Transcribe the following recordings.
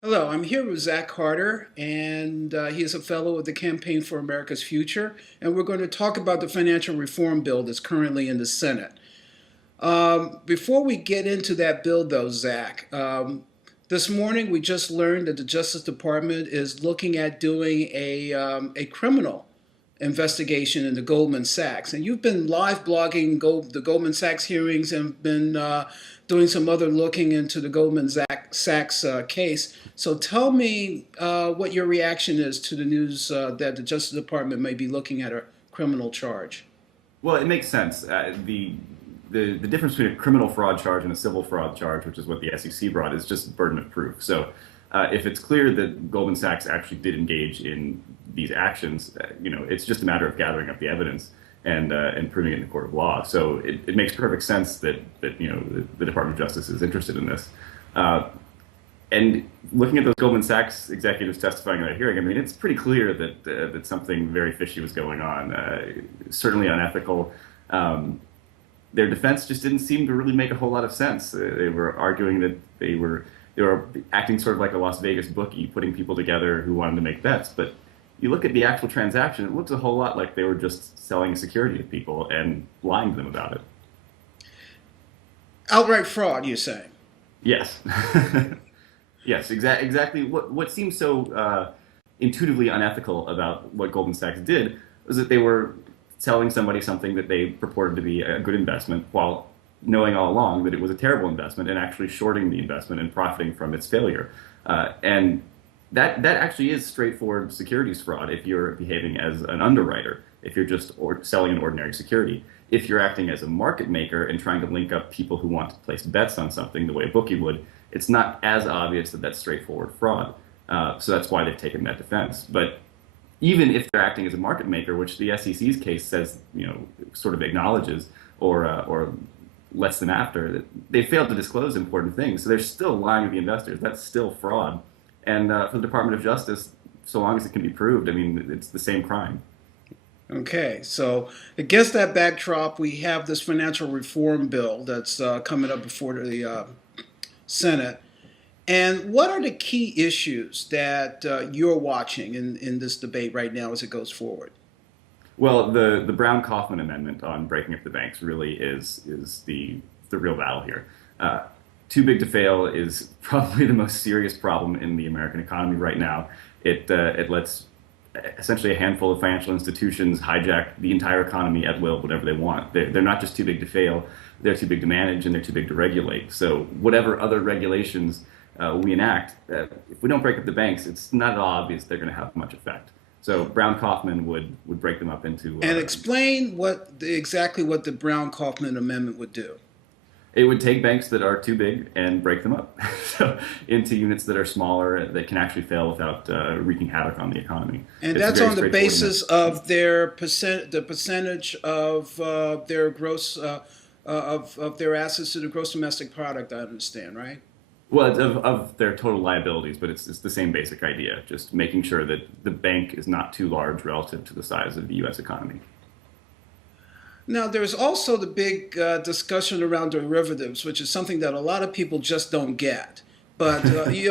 Hello, I'm here with Zach Carter, and he is a fellow of the Campaign for America's Future, and we're going to talk about the financial reform bill that's currently in the Senate. Before we get into that bill, though, Zach, this morning we just learned that the Justice Department is looking at doing a criminal investigation into Goldman Sachs. And you've been live blogging the Goldman Sachs hearings and been doing some other looking into the Goldman Sachs case. So tell me what your reaction is to the news that the Justice Department may be looking at a criminal charge. Well, it makes sense. The difference between a criminal fraud charge and a civil fraud charge, which is what the SEC brought, is just burden of proof. So, if it's clear that Goldman Sachs actually did engage in these actions, it's just a matter of gathering up the evidence and proving it in the court of law. So it makes perfect sense that the Department of Justice is interested in this. Uh, and looking at those Goldman Sachs executives testifying at that hearing, I mean, it's pretty clear that something very fishy was going on, certainly unethical. Um, their defense just didn't seem to really make a whole lot of sense. They were arguing that they were acting sort of like a Las Vegas bookie, putting people together who wanted to make bets. But you look at the actual transaction, it looks a whole lot like they were just selling security to people and lying to them about it. Outright fraud, you say? Yes. Yes, exactly. What seems so intuitively unethical about what Goldman Sachs did was that they were selling somebody something that they purported to be a good investment while knowing all along that it was a terrible investment and actually shorting the investment and profiting from its failure. And that actually is straightforward securities fraud if you're behaving as an underwriter, if you're just selling an ordinary security. If you're acting as a market maker and trying to link up people who want to place bets on something the way a bookie would, it's not as obvious that that's straightforward fraud. So that's why they've taken that defense. But even if they're acting as a market maker, which the SEC's case says, sort of acknowledges or lets them after, that they failed to disclose important things. So they're still lying to the investors. That's still fraud. And for the Department of Justice, so long as it can be proved, I mean, it's the same crime. Okay, so against that backdrop, we have this financial reform bill that's coming up before the Senate. And what are the key issues that you're watching in this debate right now as it goes forward? Well, the Brown Kaufman amendment on breaking up the banks really is the real battle here. Uh, Too big to fail is probably the most serious problem in the American economy right now. It lets essentially a handful of financial institutions hijack the entire economy at will, whatever they want. They're not just too big to fail; they're too big to manage and they're too big to regulate. So whatever other regulations we enact, if we don't break up the banks, it's not at all obvious they're going to have much effect. So Brown Kaufman would break them up into And explain exactly what the Brown Kaufman Amendment would do. it would take banks that are too big and break them up so into units that are smaller that can actually fail without wreaking havoc on the economy. And It's a that's very on the straightforward basis of the percentage of their gross of their assets to the gross domestic product. I understand, right? well, it's of their total liabilities, but it's the same basic idea, just making sure that the bank is not too large relative to the size of the U.S. economy. Now, there's also the big discussion around derivatives, which is something that a lot of people just don't get. But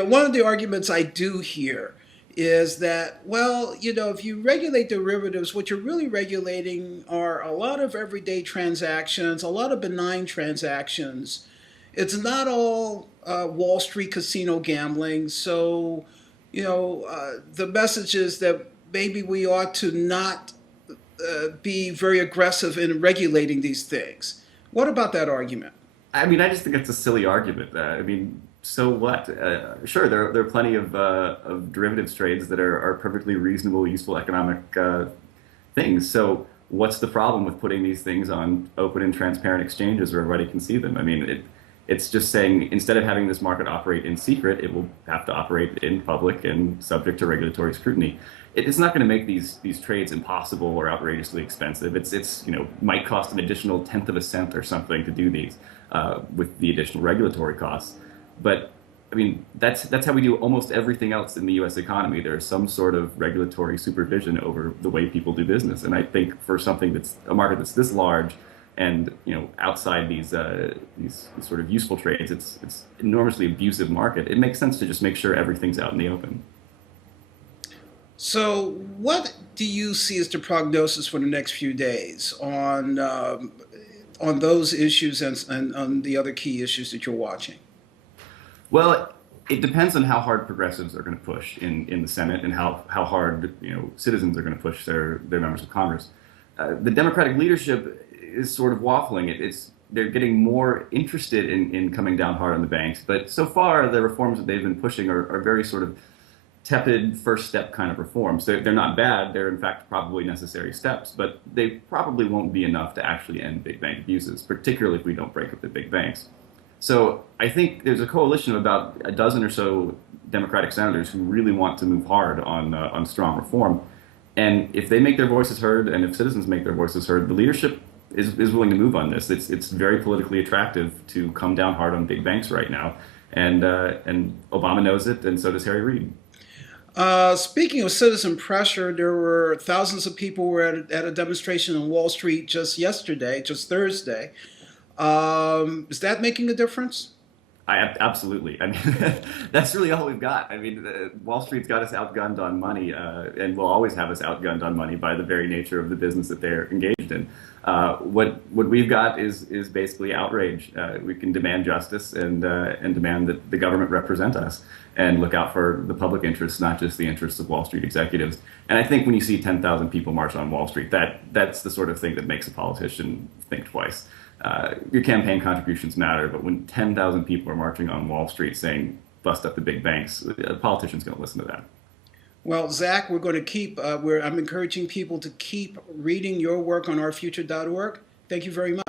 one of the arguments I do hear is that, well, if you regulate derivatives, what you're really regulating are a lot of everyday transactions, a lot of benign transactions. It's not all Wall Street casino gambling. So, the message is that maybe we ought to not be very aggressive in regulating these things. What about that argument? I mean, I just think it's a silly argument. I mean, so what? Sure, there are plenty of derivatives trades that are perfectly reasonable, useful economic things. So what's the problem with putting these things on open and transparent exchanges where everybody can see them? I mean, it's just saying instead of having this market operate in secret, it will have to operate in public and subject to regulatory scrutiny. It's not going to make these trades impossible or outrageously expensive. It's might cost an additional tenth of a cent or something to do these with the additional regulatory costs. But I mean, that's how we do almost everything else in the U.S. economy. There's some sort of regulatory supervision over the way people do business, and I think for something that's a market that's this large And outside these sort of useful trades, it's enormously abusive market. It makes sense to just make sure everything's out in the open. So, what do you see as the prognosis for the next few days on those issues and on the other key issues that you're watching? Well, it depends on how hard progressives are going to push in the Senate and how hard citizens are going to push their members of Congress. The Democratic leadership is sort of waffling. They're getting more interested in coming down hard on the banks, but so far the reforms that they've been pushing are very sort of tepid first step kind of reforms. They're not bad. They're in fact probably necessary steps, but they probably won't be enough to actually end big bank abuses, particularly if we don't break up the big banks. So I think there's a coalition of about a dozen or so Democratic senators who really want to move hard on strong reform. And if they make their voices heard, and if citizens make their voices heard, the leadership is willing to move on this. It's very politically attractive to come down hard on big banks right now, and Obama knows it, and so does Harry Reid. Speaking of citizen pressure, there were thousands of people who were at a demonstration on Wall Street just yesterday, just Thursday. Is that making a difference? Absolutely. I mean, that's really all we've got. I mean, Wall Street's got us outgunned on money, and will always have us outgunned on money by the very nature of the business that they're engaged in. What we've got is basically outrage. We can demand justice and demand that the government represent us and look out for the public interests, not just the interests of Wall Street executives. And I think when you see 10,000 people march on Wall Street, that's the sort of thing that makes a politician think twice. Your campaign contributions matter, but when 10,000 people are marching on Wall Street saying, bust up the big banks, a politician's going to listen to that. Well, Zach, we're going to I'm encouraging people to keep reading your work on ourfuture.org. Thank you very much.